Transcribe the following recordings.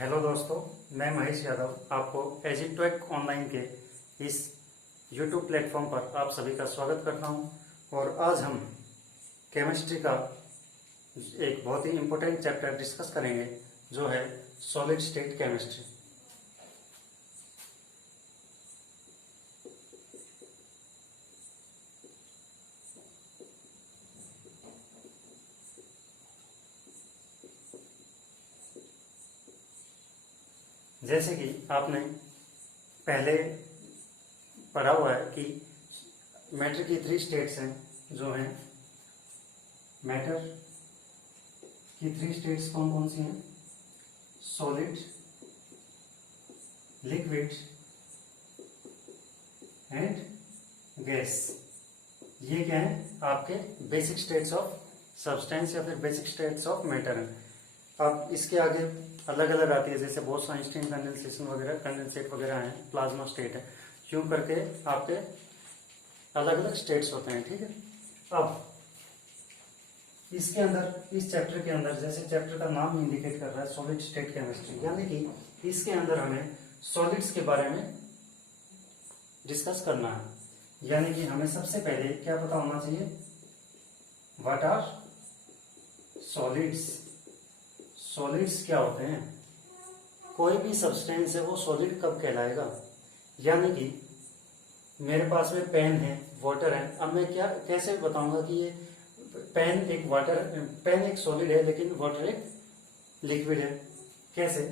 Hello दोस्तों, मैं महेश यादव आपको एजिटेक ऑनलाइन के इस यूट्यूब प्लेटफॉर्म पर आप सभी का स्वागत करता हूं। और आज हम केमिस्ट्री का एक बहुत ही इम्पोर्टेंट चैप्टर डिस्कस करेंगे, जो है सॉलिड स्टेट केमिस्ट्री। जैसे कि आपने पहले पढ़ा हुआ है कि मैटर की 3 स्टेट्स हैं, जो हैं मैटर की 3 स्टेट्स कौन कौन सी हैं? Solid, liquid and gas. ये क्या है? आपके बेसिक स्टेट्स ऑफ सब्सटेंस या फिर बेसिक स्टेट्स ऑफ मैटर हैं। अब इसके आगे अलग अलग आती है, जैसे बोस-आइंस्टीन कंडेंसेशन वगैरह, कंडेंसेट वगैरह हैं, प्लाज्मा स्टेट है, यूं करके आपके अलग अलग स्टेट्स होते हैं। ठीक है। अब इसके अंदर, इस चैप्टर के अंदर, जैसे चैप्टर का नाम इंडिकेट कर रहा है सॉलिड स्टेट केमिस्ट्री, यानी कि इसके अंदर हमें सॉलिड्स के बारे में डिस्कस करना है। यानी कि हमें सबसे पहले क्या पता होना चाहिए? What are solids. सॉलिड्स क्या होते हैं? कोई भी सब्सटेंस है वो सॉलिड कब कहलाएगा? यानी कि मेरे पास में पेन है, वाटर है। अब मैं क्या कैसे बताऊंगा कि ये पेन एक सॉलिड है लेकिन वाटर एक लिक्विड है? कैसे?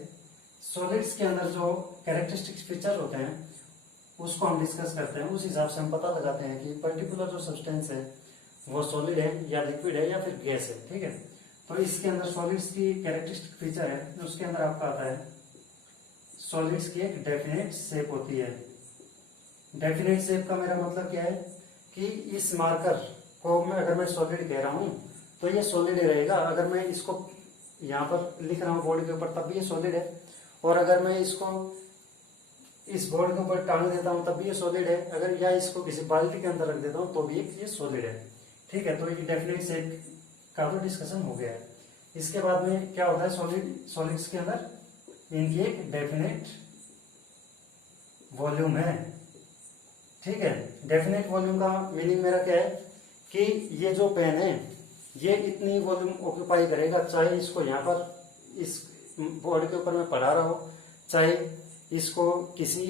सॉलिड्स के अंदर जो कैरेक्टरिस्टिक फीचर होते हैं उसको हम डिस्कस करते हैं। उस हिसाब से हम पता लगाते हैं कि पर्टिकुलर जो सब्सटेंस है वो सॉलिड है या लिक्विड है या फिर गैस है। ठीक है। तो इसके अंदर सॉलिड्स की कैरेक्टरिस्टिक फीचर है, उसके अंदर आपका आता है सॉलिड्स की एक डेफिनेट शेप होती है। डेफिनेट शेप का मेरा मतलब क्या है कि इस मार्कर को अगर मैं सॉलिड कह रहा हूं तो ये सॉलिड रहेगा। अगर मैं इसको यहाँ पर लिख रहा हूँ बोर्ड के ऊपर, तब भी ये सॉलिड है। और अगर मैं इसको इस बोर्ड के ऊपर टांग देता हूँ तब भी ये सॉलिड है। अगर या इसको किसी बाल्टी के अंदर रख देता हूँ तो भी ये सॉलिड है। ठीक है। तो ये डेफिनेट शेप का तो डिस्कशन हो गया है। इसके बाद में क्या होता है? सॉलिड्स के अंदर इनकी एक डेफिनेट वॉल्यूम है। ठीक है। डेफिनेट वॉल्यूम का मीनिंग मेरा क्या है कि ये जो पेन है ये इतनी वॉल्यूम ऑक्यूपाई करेगा, चाहे इसको यहाँ पर इस बोर्ड के ऊपर मैं पढ़ा रहा हूँ, चाहे इसको किसी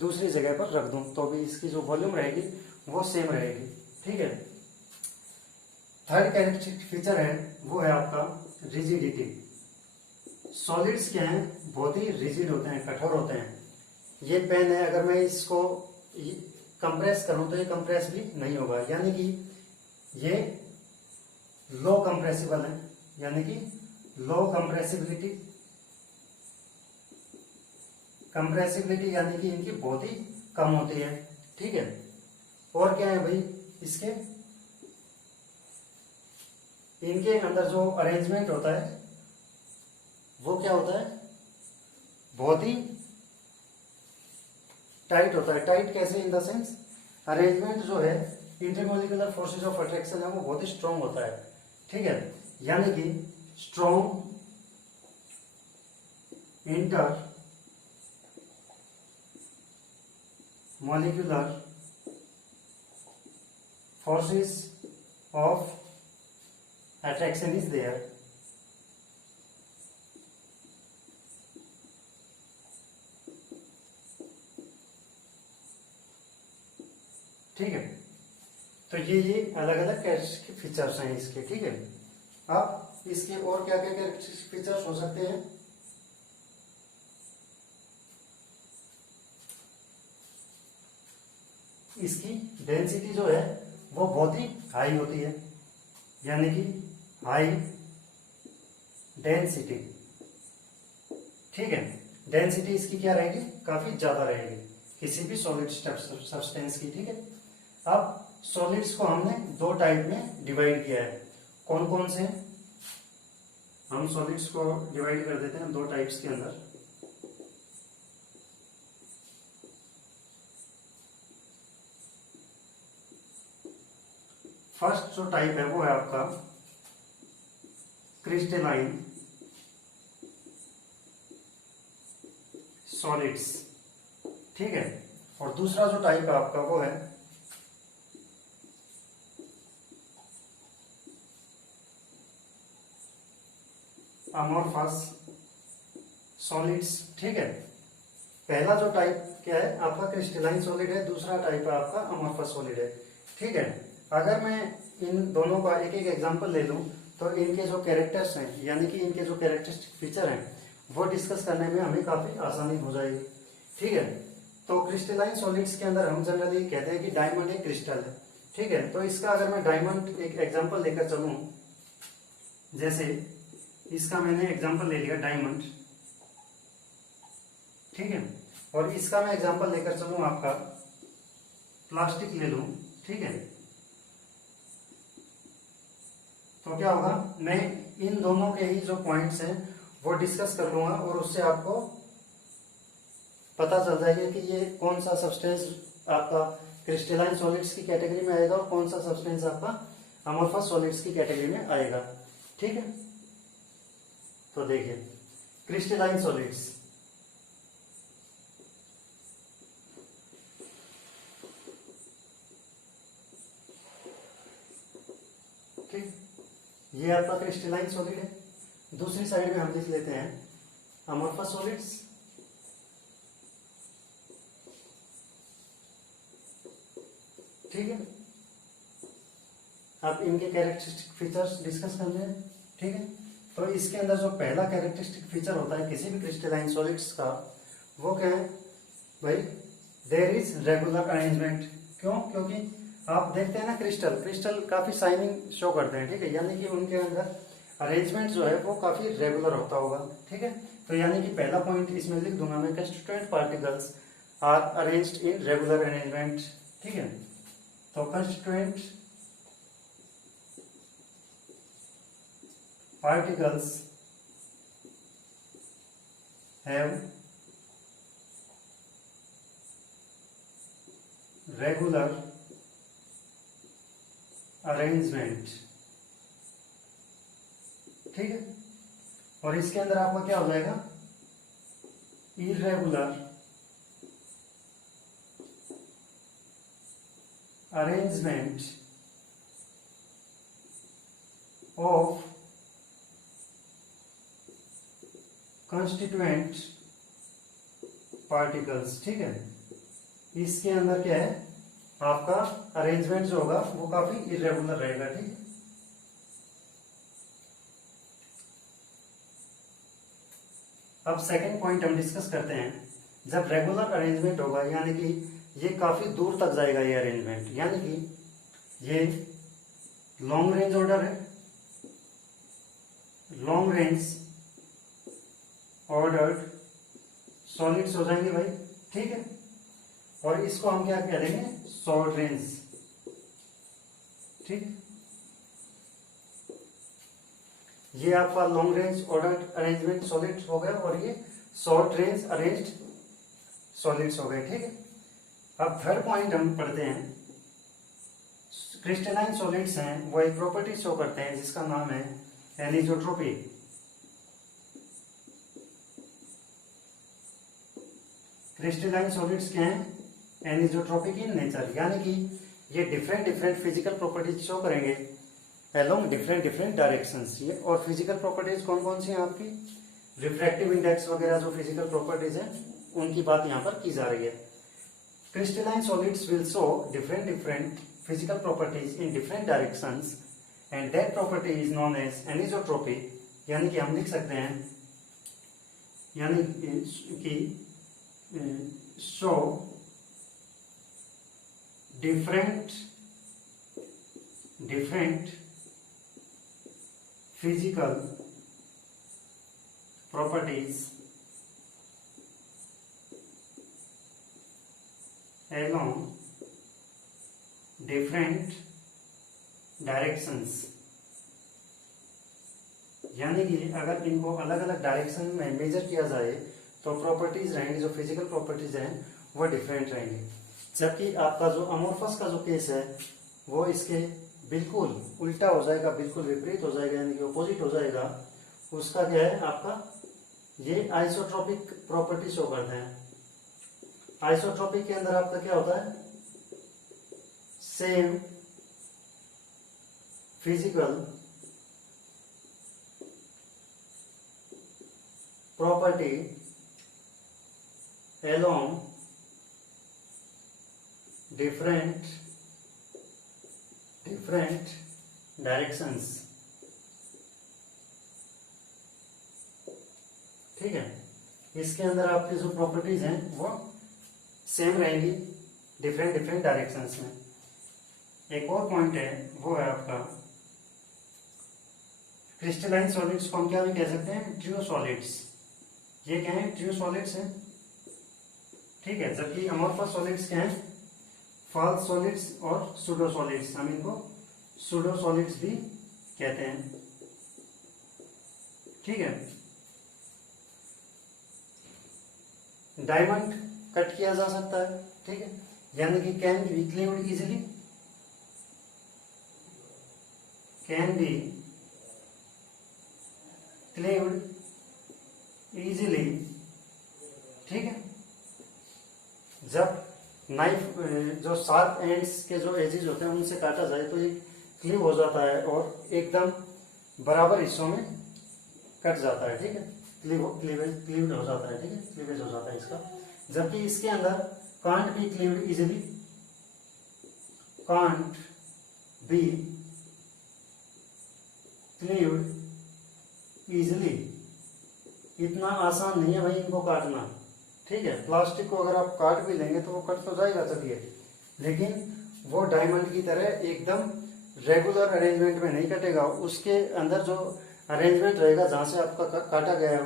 दूसरी जगह पर रख दूं, तो भी इसकी जो वॉल्यूम रहेगी वो सेम रहेगी। ठीक है। थर्ड कैरेक्टरिस्टिक फीचर है वो है आपका रिजिडिटी। सॉलिड्स क्या हैं? बहुत ही रिजिड होते हैं, कठोर होते हैं। ये पेन है, अगर मैं इसको कंप्रेस करूं तो ये कंप्रेस भी नहीं होगा, यानी कि ये लो कंप्रेसिबल है, यानी कि लो कंप्रेसिबिलिटी यानी कि इनकी बहुत ही कम होती है। ठीक है। और क्या है भाई? इसके इनके अंदर जो अरेंजमेंट होता है वो क्या होता है? बहुत ही टाइट होता है। टाइट कैसे? इन द सेंस अरेंजमेंट जो है, इंटरमोलिकुलर फोर्सेज ऑफ अट्रैक्शन है वो बहुत ही स्ट्रांग होता है। ठीक है। यानी कि strong inter molecular forces of attraction is there। ठीक है। तो ये अलग अलग कैरेक्टरिस्टिक फीचर्स हैं इसके। ठीक है। अब इसके और क्या क्या कैरेक्टरिस्टिक फीचर्स हो सकते हैं? इसकी डेंसिटी जो है वो बहुत ही हाई होती है, यानी कि हाई डेंसिटी। ठीक है। डेंसिटी इसकी क्या रहेगी? काफी ज्यादा रहेगी किसी भी सॉलिड सब्सटेंस की। ठीक है। अब सॉलिड्स को हमने 2 टाइप में डिवाइड किया है। कौन कौन से? हम सॉलिड्स को डिवाइड कर देते हैं 2 टाइप्स के अंदर। फर्स्ट जो टाइप है वो है आपका क्रिस्टलाइन सॉलिड्स, ठीक है। और दूसरा जो टाइप है आपका वो है अमोर्फस सॉलिड्स, ठीक है। पहला जो टाइप क्या है आपका क्रिस्टलाइन सॉलिड है, दूसरा टाइप है आपका अमोर्फस सॉलिड है, ठीक है। अगर मैं इन दोनों का एक एक एग्जांपल ले लूं तो इनके जो कैरेक्टर्स हैं यानी कि इनके जो कैरेक्टरिस्टिक फीचर हैं वो डिस्कस करने में हमें काफी आसानी हो जाएगी, ठीक है। तो क्रिस्टलाइन सॉलिड्स के अंदर हम जनरली कहते हैं कि डायमंड एक क्रिस्टल है, ठीक है। तो इसका अगर मैं डायमंड एक एग्जांपल लेकर चलूं, जैसे इसका मैंने एग्जांपल ले लिया डायमंड, ठीक है। और इसका मैं एग्जांपल लेकर चलूं आपका प्लास्टिक ले लूं, ठीक है। तो क्या होगा, मैं इन दोनों के ही जो पॉइंट्स हैं वो डिस्कस कर लूंगा और उससे आपको पता चल जाएगा कि ये कौन सा सब्सटेंस आपका क्रिस्टलाइन सॉलिड्स की कैटेगरी में आएगा और कौन सा सब्सटेंस आपका अमोर्फस सॉलिड्स की कैटेगरी में आएगा, ठीक है। तो देखिए क्रिस्टलाइन सॉलिड्स, ठीक, ये आपका क्रिस्टलाइन सॉलिड है। दूसरी साइड में हम लिख लेते हैं अमोर्फस सॉलिड्स, ठीक है। अब इनके कैरेक्टरिस्टिक फीचर्स डिस्कस कर रहे हैं, ठीक है। तो इसके अंदर जो पहला कैरेक्टरिस्टिक फीचर होता है किसी भी क्रिस्टलाइन सॉलिड्स का, वो क्या है भाई, देयर इज रेगुलर अरेंजमेंट। क्यों? क्योंकि आप देखते हैं ना क्रिस्टल काफी शाइनिंग शो करते हैं, ठीक है, यानी कि उनके अंदर अरेंजमेंट जो है वो काफी रेगुलर होता होगा, ठीक है। तो यानी कि पहला पॉइंट इसमें लिख दूंगा मैं, constituent particles are arranged in regular arrangement, ठीक है। तो constituent particles have regular arrangement, ठीक है। और इसके अंदर आपका क्या हो जाएगा, irregular arrangement of constituent particles, ठीक है। इसके अंदर क्या है आपका अरेंजमेंट जो होगा वो काफी इरेगुलर रहेगा, ठीक है। अब सेकंड पॉइंट हम डिस्कस करते हैं, जब रेगुलर अरेंजमेंट होगा यानी कि ये काफी दूर तक जाएगा ये अरेंजमेंट, यानी कि ये लॉन्ग रेंज ऑर्डर है, लॉन्ग रेंज ऑर्डर्ड सॉलिड्स हो जाएंगे भाई, ठीक है। और इसको हम क्या कह देंगे, शॉर्ट रेंज, ठीक। ये आपका long range ordered arrangement solids हो गए और ये शॉर्ट रेंज अरेंज्ड सॉलिड्स हो गए, ठीक है। अब थर्ड पॉइंट हम पढ़ते हैं, क्रिस्टलाइन सॉलिड्स हैं वो एक प्रॉपर्टी शो करते हैं जिसका नाम है एनिसोट्रोपी। क्रिस्टलाइन सॉलिड्स क्या हैं, एनिसोट्रोपिक इन नेचर, यानी कि ये different different physical properties show करेंगे अलोंग डिफरेंट डिफरेंट डायरेक्शंस। ये और फिजिकल प्रॉपर्टीज कौन कौन सी हैं आपकी, रिफ्रैक्टिव इंडेक्स वगैरह जो फिजिकल प्रॉपर्टीज हैं उनकी बात यहाँ पर की जा रही है। Crystalline solids will show different different physical properties in different directions and that property is known as anisotropy, यानी कि हम लिख सकते हैं यानी कि show different physical properties along different directions, यानी कि अगर इनको अलग अलग डायरेक्शन में मेजर किया जाए तो प्रॉपर्टीज रहेंगी, जो फिजिकल प्रॉपर्टीज हैं वो डिफरेंट रहेंगी। जबकि आपका जो अमोर्फस का जो केस है वो इसके बिल्कुल उल्टा हो जाएगा, बिल्कुल विपरीत हो जाएगा, यानी कि अपोजिट हो जाएगा। उसका क्या है आपका ये आइसोट्रोपिक प्रॉपर्टी शो करते हैं। आइसोट्रोपिक के अंदर आपका क्या होता है, same physical property along different directions। ठीक है, इसके अंदर आपकी जो प्रॉपर्टीज हैं वो सेम रहेंगी डिफरेंट डायरेक्शंस में। एक और पॉइंट है, वो है आपका क्रिस्टलाइन सॉलिड्स को हम क्या भी कह सकते हैं, ट्रू सॉलिड्स। ये क्या है, ट्रू सॉलिड्स हैं। ठीक है, जबकि अमोर्फस सॉलिड्स क्या हैं, फॉल्स सॉलिड्स और सूडो सॉलिड्स। हम इनको सूडो सॉलिड्स भी कहते हैं। ठीक है, डायमंड कट किया जा सकता है। ठीक है, यानी कि can be cleaved easily, can be cleaved easily. ठीक है, जब नाइफ जो शार्प एंड्स के जो एजेस होते हैं उनसे काटा जाए तो ये क्लीव हो जाता है और एकदम बराबर हिस्सों में कट जाता है। ठीक है, क्लीव्ड हो जाता है। ठीक है, क्लीवेज हो जाता है इसका। जबकि इसके अंदर can't be cleaved easily, can't be cleaved easily. इतना आसान नहीं है भाई इनको काटना। ठीक है, प्लास्टिक को अगर आप काट भी लेंगे तो वो कट तो जाएगा चलिए, लेकिन वो डायमंड की तरह एकदम रेगुलर अरेंजमेंट में नहीं कटेगा। उसके अंदर जो अरेंजमेंट रहेगा जहां से आपका काटा गया है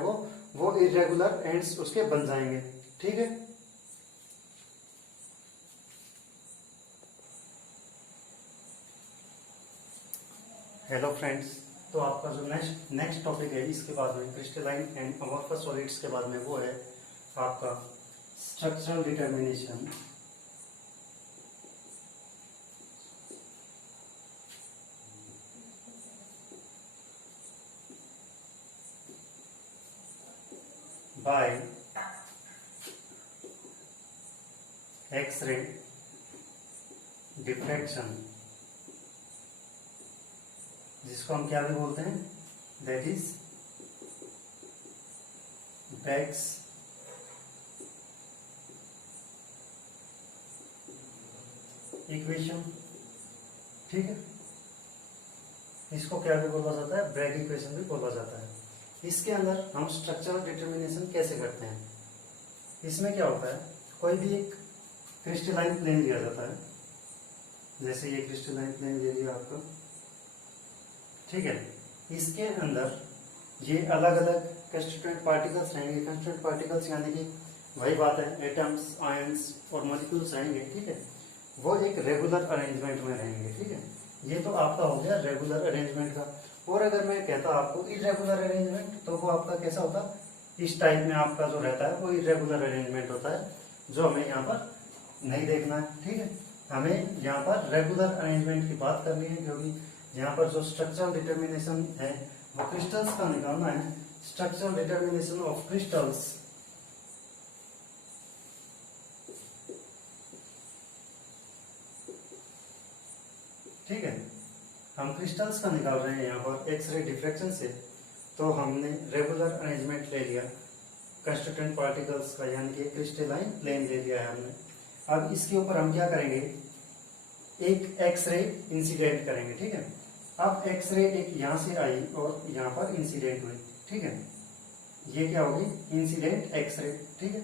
वो इरेगुलर एंड्स उसके बन जाएंगे। ठीक है, हेलो फ्रेंड्स, तो आपका जो नेक्स्ट टॉपिक है इसके बाद में क्रिस्टलाइन एंड अमोर्फस सॉलिड्स के बाद में वो है आपका structural determination. By X ray diffraction, जिसको हम क्या भी बोलते हैं, दैट इज बैक्स इक्वेशन। ठीक है, इसको क्या भी बोला जाता है, ब्रैग इक्वेशन भी बोला जाता है। इसके अंदर हम स्ट्रक्चरल डिटर्मिनेशन कैसे करते हैं, इसमें क्या होता है, कोई भी एक क्रिस्टलाइन प्लेन लिया जाता है, जैसे ये क्रिस्टलाइन प्लेन ले लिया आपको। ठीक है, इसके अंदर ये अलग अलग कंस्टिट्यूएंट पार्टिकल्स रहेंगे। कंस्टिट्यूएंट पार्टिकल्स यानी कि वही बात है, एटम्स, आयंस और मॉलिक्यूल्स रहेंगे। ठीक है, वो एक रेगुलर अरेंजमेंट में रहेंगे। ठीक है, ये तो आपका हो गया रेगुलर अरेंजमेंट का। और अगर मैं कहता आपको इरेगुलर अरेंजमेंट, तो वो आपका कैसा होता, इस टाइप में आपका जो रहता है वो इरेगुलर अरेंजमेंट होता है, जो हमें यहाँ पर नहीं देखना है। ठीक है, हमें यहाँ पर रेगुलर अरेंजमेंट की बात करनी है, क्योंकि यहाँ पर जो स्ट्रक्चरल डिटर्मिनेशन है वो क्रिस्टल्स का निकालना है। स्ट्रक्चरल डिटर्मिनेशन ऑफ क्रिस्टल्स, ठीक है, हम क्रिस्टल्स का निकाल रहे हैं यहाँ पर एक्स-रे डिफ्रैक्शन से। तो हमने रेगुलर अरेंजमेंट ले लिया कंस्टिट्यूएंट पार्टिकल्स का, यानी कि क्रिस्टलाइन प्लेन ले लिया है हमने। अब इसके ऊपर हम क्या करेंगे, एक एक्स-रे इंसिडेंट करेंगे। ठीक है, अब एक्स-रे एक यहाँ से आई और यहाँ पर इंसिडेंट हुई। ठीक है, ये क्या होगी, इंसिडेंट एक्स-रे। ठीक है,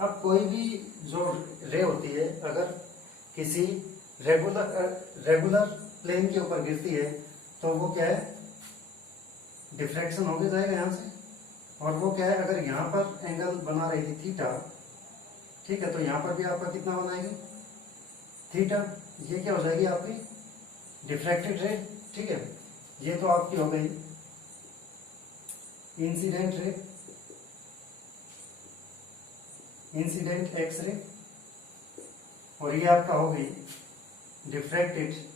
अब कोई भी जो रे होती है अगर किसी रेगुलर प्लेन के ऊपर गिरती है तो वो क्या है, डिफ्रैक्शन होके जाएगा यहाँ से। और वो क्या है, अगर यहाँ पर एंगल बना रही थी थीटा, ठीक है, तो यहाँ पर भी आपका कितना बनाएगी, थीटा। ये क्या हो जाएगी आपकी डिफ्रैक्टेड रे। ठीक है, ये तो आपकी हो गई incident ray, incident X ray, और ये आपका हो गई डिफ्रैक्टेड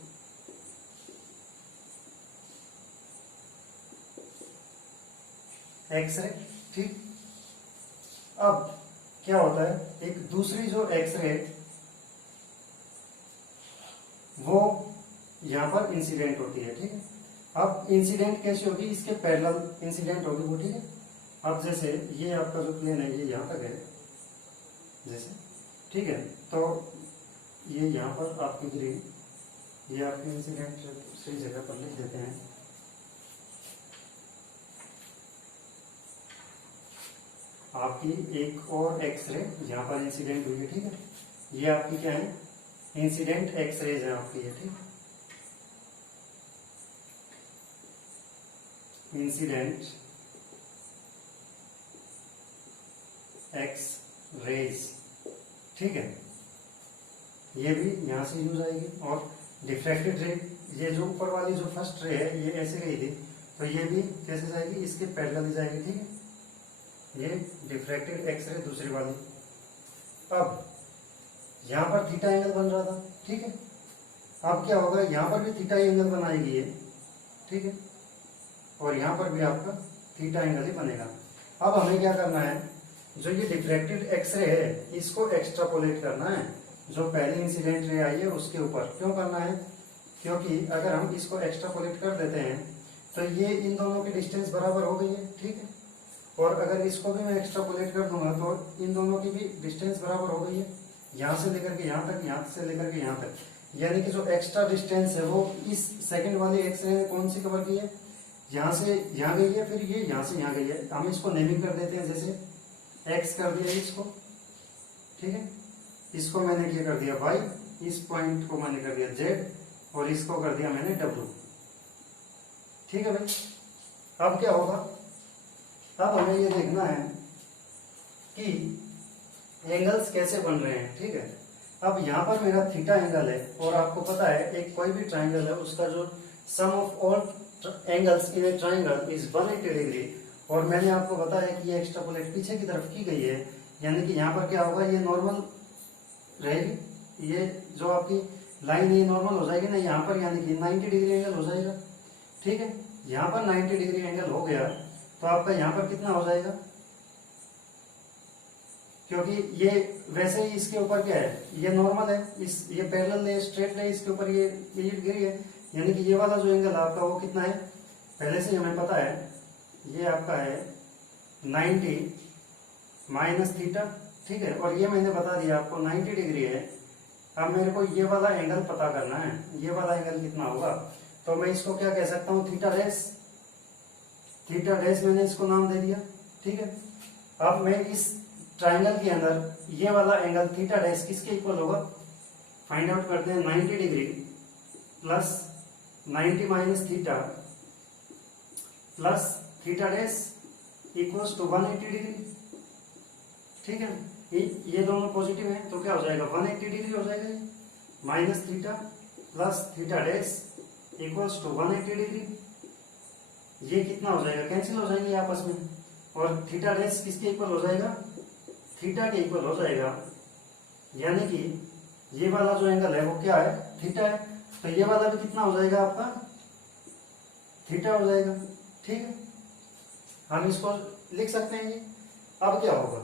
एक्स रे। ठीक, अब क्या होता है, एक दूसरी जो एक्सरे वो यहाँ पर इंसिडेंट होती है, ठीक है। अब इंसिडेंट कैसी होगी, इसके पैरेलल इंसिडेंट होगी वो, ठीक है। अब जैसे ये आपका जो प्लेन है ये यहाँ तक है जैसे, ठीक है, तो ये यहाँ पर आपकी गिरी, ये आपकी इंसिडेंट सही जगह पर लिख देते हैं। आपकी एक और एक्सरे यहाँ पर इंसिडेंट हुई है, ठीक है। ये आपकी क्या है, इंसिडेंट एक्सरेज है आपकी ये, ठीक। इंसिडेंट एक्स रेज, ठीक है, ये भी यहां से यूज आएगी। और डिफ्रैक्टेड रे, ये जो ऊपर वाली जो फर्स्ट रे है ये ऐसे गई थी, तो ये भी कैसे जाएगी, इसके पैरेलल जाएगी, ठीक है। ये डिफ्रैक्टेड एक्स रे दूसरी वाली। अब यहां पर थीटा एंगल बन रहा था, ठीक है। अब क्या होगा, यहां पर भी थीटा एंगल बनाएगी ये, ठीक है, और यहां पर भी आपका थीटा एंगल ही बनेगा। अब हमें क्या करना है, जो ये डिफ्रैक्टेड एक्सरे है इसको एक्स्ट्रापोलेट करना है जो पहली इंसिडेंट रे आई है उसके ऊपर। क्यों करना है, क्योंकि अगर हम इसको एक्स्ट्रापोलेट कर देते हैं तो ये इन दोनों की डिस्टेंस बराबर हो गई है, ठीक है। और अगर इसको भी मैं एक्स्ट्रापोलेट कर दूंगा तो इन दोनों की भी डिस्टेंस बराबर हो गई है, यहाँ से लेकर के यहाँ तक, यहाँ से लेकर के यहाँ तक। यानी कि जो एक्स्ट्रा डिस्टेंस है वो इस सेकंड वाली एक्सरे में कौन सी कवर की है, यहाँ से यहाँ गई है, फिर ये यहाँ से यहाँ गई है। हम इसको नेमिंग कर देते हैं, जैसे एक्स कर दिया इसको, ठीक है, इसको मैंने क्या कर दिया वाई, इस पॉइंट को मैंने कर दिया जेड, और इसको कर दिया मैंने डब्ल्यू, ठीक है भाई। अब क्या होगा, अब हमें ये देखना है कि एंगल्स कैसे बन रहे हैं, ठीक है। अब यहाँ पर मेरा थीटा एंगल है, और आपको पता है एक कोई भी ट्राइंगल है उसका जो sum of all angles in a triangle is 180 degree. और मैंने आपको बताया कि ये एक्स्ट्रापोलेट पीछे की तरफ की गई है, यानी कि यहाँ पर क्या होगा, ये नॉर्मल रहेगी, ये जो आपकी लाइन ये नॉर्मल हो जाएगी ना यहाँ पर, यानी कि 90 डिग्री एंगल हो जाएगा, ठीक है। यहाँ पर 90 डिग्री एंगल हो गया तो आपका यहाँ पर कितना हो जाएगा, क्योंकि ये वैसे ही इसके ऊपर क्या है, ये नॉर्मल है, इस ये पैरेलल है, स्ट्रेट है, इसके ऊपर ये गिरी है, यानी कि ये वाला जो एंगल आपका वो कितना है, पहले से हमें पता है, ये आपका है 90 माइनस थीटा, ठीक है। और ये मैंने बता दिया आपको 90 डिग्री है। अब मेरे को ये वाला एंगल पता करना है, ये वाला एंगल कितना होगा, तो मैं इसको क्या कह सकता हूँ, थीटा डैश, थीटा डैश मैंने इसको नाम दे दिया, ठीक है। अब मैं इस ट्राइंगल के अंदर ये वाला एंगल थीटा डैश किसके इक्वल होगा, फाइंड आउट करते हैं। 90 degree plus 90 minus theta plus theta dash equals to 180 degree, ठीक है। ये दोनों पॉजिटिव है तो क्या हो जाएगा, 180 डिग्री हो जाएगा, minus theta plus theta dash equals to 180 degree. ये कितना हो जाएगा, कैंसिल हो जाएंगे आपस में, और थीटा डैश किसके इक्वल हो जाएगा, थीटा के इक्वल हो जाएगा, यानी कि ये वाला जो एंगल है वो क्या है, थीटा है, तो ये वाला भी कितना हो जाएगा आपका, थीटा हो जाएगा, ठीक है। हम इसको लिख सकते हैं ये। अब क्या होगा,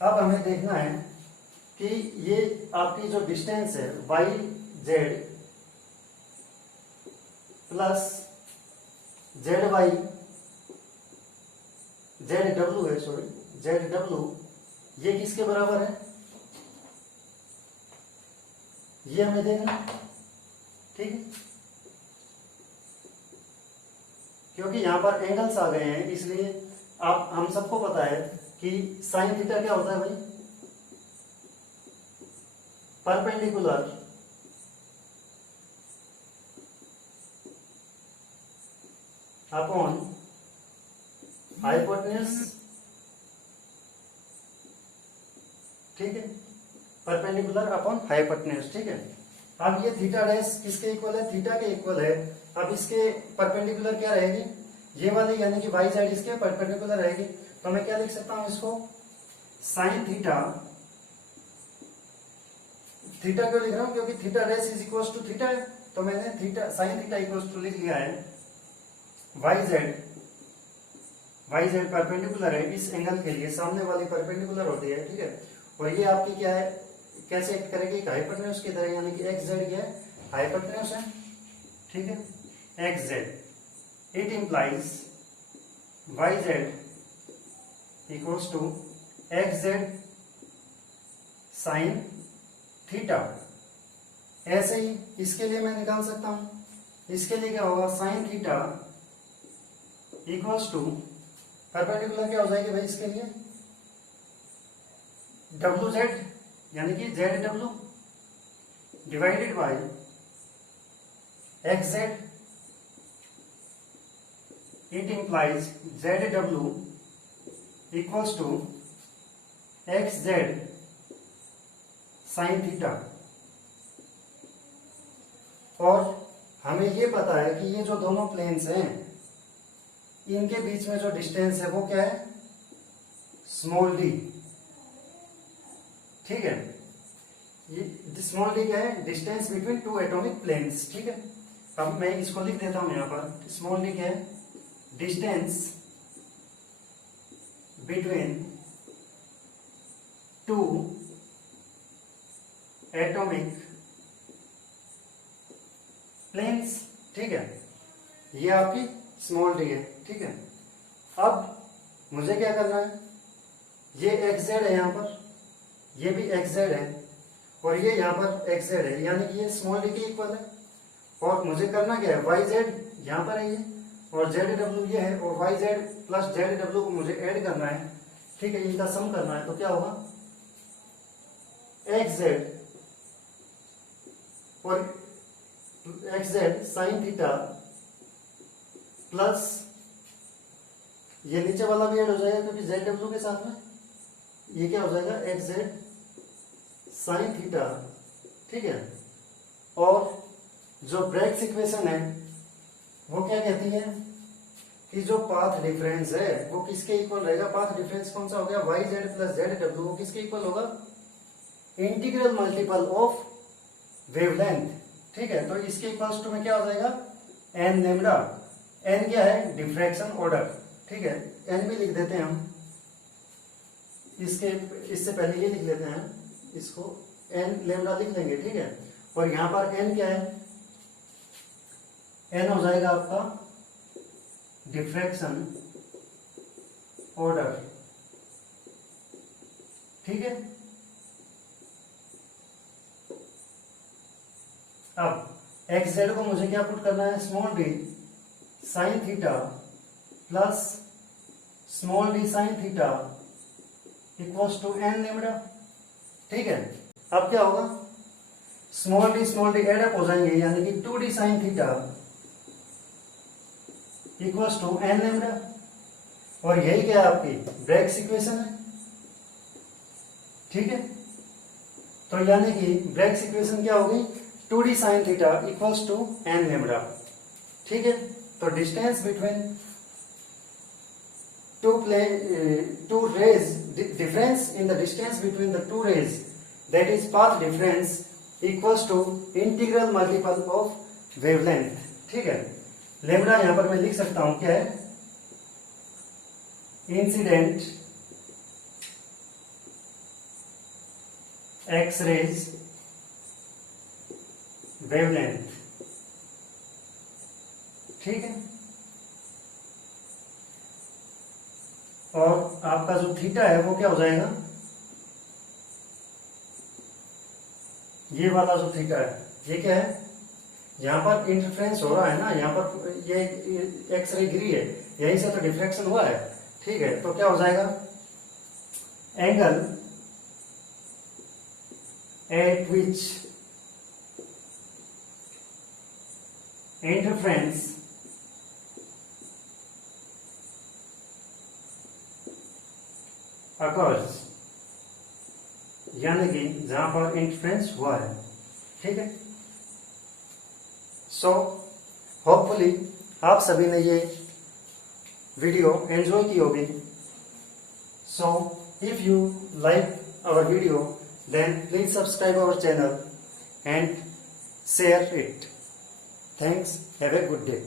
अब हमें देखना है कि ये आपकी जो डिस्टेंस है Y Z plus Z Y Z W है, सॉरी जेड डब्ल्यू, ये किसके बराबर है, ये हमें देखना, ठीक है। क्योंकि यहां पर एंगल्स आ गए हैं इसलिए आप हम सबको पता है कि साइन थीटा क्या होता है भाई, परपेंडिकुलर अपॉन हाइपोटेन्यूज, ठीक है, परपेंडिकुलर अपॉन हाइपोटेन्यूज, ठीक है। अब ये थीटा डैश किसके इक्वल है, थीटा के इक्वल है। अब इसके परपेंडिकुलर क्या रहेगी, ये वाली, यानी कि वाई साइड इसके परपेंडिकुलर रहेगी, तो मैं क्या लिख सकता हूं इसको, साइन थीटा, थीटा क्यों लिख रहा हूं, क्योंकि theta dash is equal to theta है, तो मैंने theta sine theta equal to लिख लिया है Y Z, Y Z perpendicular है इस एंगल के लिए, सामने वाली परपेंडिकुलर होती है, ठीक है। और ये आपकी क्या है, कैसे एक्ट करेगी, एक हाइपोटेन्यूज की तरह, यानी कि एक्स जेड क्या है, हाइपोटेन्यूज है, ठीक है, x z. It implies y z equals to x z sine theta. ऐसे ही इसके लिए मैं निकाल सकता हूं, इसके लिए क्या होगा, sine theta equals to perpendicular क्या हो जाएगी भाई इसके लिए, डब्ल्यू जेड यानी कि जेड डब्ल्यू divided by x z. It implies z डब्ल्यू equals to x z sine theta. और हमें ये पता है कि ये जो दोनों प्लेन्स हैं इनके बीच में जो डिस्टेंस है वो क्या है, स्मॉल डी, ठीक है। ये स्मॉल डी क्या है, distance between two atomic planes, ठीक है। अब मैं इसको लिख देता हूं यहां पर, स्मॉल डी क्या है, distance between two atomic planes, ठीक है। ये आपकी स्मॉल डी है, ठीक है। अब मुझे क्या करना है, ये एक्स जेड है यहां पर, ये भी एक्स जेड है, और ये यहां पर एक्स जेड है, यानी कि ये स्मॉल डी के इक्वल है। और मुझे करना क्या है, वाई जेड यहां पर है ये, और जेड डब्ल्यू ये है, और वाई जेड प्लस जेड डब्ल्यू को मुझे ऐड करना है, ठीक है, इनका सम करना है। तो क्या होगा, एक्स जेड और x z sine theta plus ये नीचे वाला भी ऐड हो जाएगा क्योंकि जेड डब्ल्यू के साथ में, ये क्या हो जाएगा, एक्स जेड साइन थीटा, ठीक है। और जो ब्रेग्स इक्वेशन है वो क्या कहती है कि जो पाथ डिफरेंस है वो किसके इक्वल रहेगा, पाथ डिफरेंस कौन सा हो गया, वाई जेड प्लस जेड डब्ल्यू, वो किसके इक्वल होगा, इंटीग्रल मल्टीपल ऑफ वेवलेंथ, ठीक है। तो इसके इक्वल्स टू में क्या हो जाएगा, एन लेमडा, एन क्या है, डिफ्रैक्शन ऑर्डर, ठीक है, एन भी लिख देते हैं हम, इससे पहले ये लिख लेते हैं, इसको एन लेमडा लिख लेंगे, ठीक है। और यहां पर एन क्या है, एन हो जाएगा आपका डिफ्रैक्शन ऑर्डर, ठीक है। अब एक्स जेड को मुझे क्या पुट करना है, small d sine theta plus small d sine theta equals to n lambda, ठीक है। अब क्या होगा, स्मॉल डी एडअप हो जाएंगे, यानी कि 2d sine theta equals to n lambda. और यही क्या है, आपकी ब्रेग्स इक्वेशन है, ठीक है। तो यानी कि ब्रेग्स इक्वेशन क्या होगी, 2d sine theta equals to n lambda, ठीक है। तो distance between two rays, difference in the distance between the two rays, that is path difference equals to integral multiple of wavelength, ठीक है। Lambda यहां पर मैं लिख सकता हूं क्या है, इंसिडेंट एक्स रेज वेवलेंथ, ठीक है। और आपका जो थीटा है वो क्या हो जाएगा, ये वाला जो थीटा है ये क्या है, यहां पर इंटरफ्रेंस हो रहा है ना, यहां पर ये एक्स रे गिरी है, यहीं से तो डिफ्रैक्शन हुआ है, ठीक है। तो क्या हो जाएगा, एंगल एट विच इंटरफ्रेंस अकर्स, यानी कि जहां पर इंटरफ्रेंस हुआ है, ठीक है। सो होपफुली आप सभी ने ये वीडियो एंजॉय की होगी। So if you like our video then please subscribe our channel and share it. Thanks, have a good day.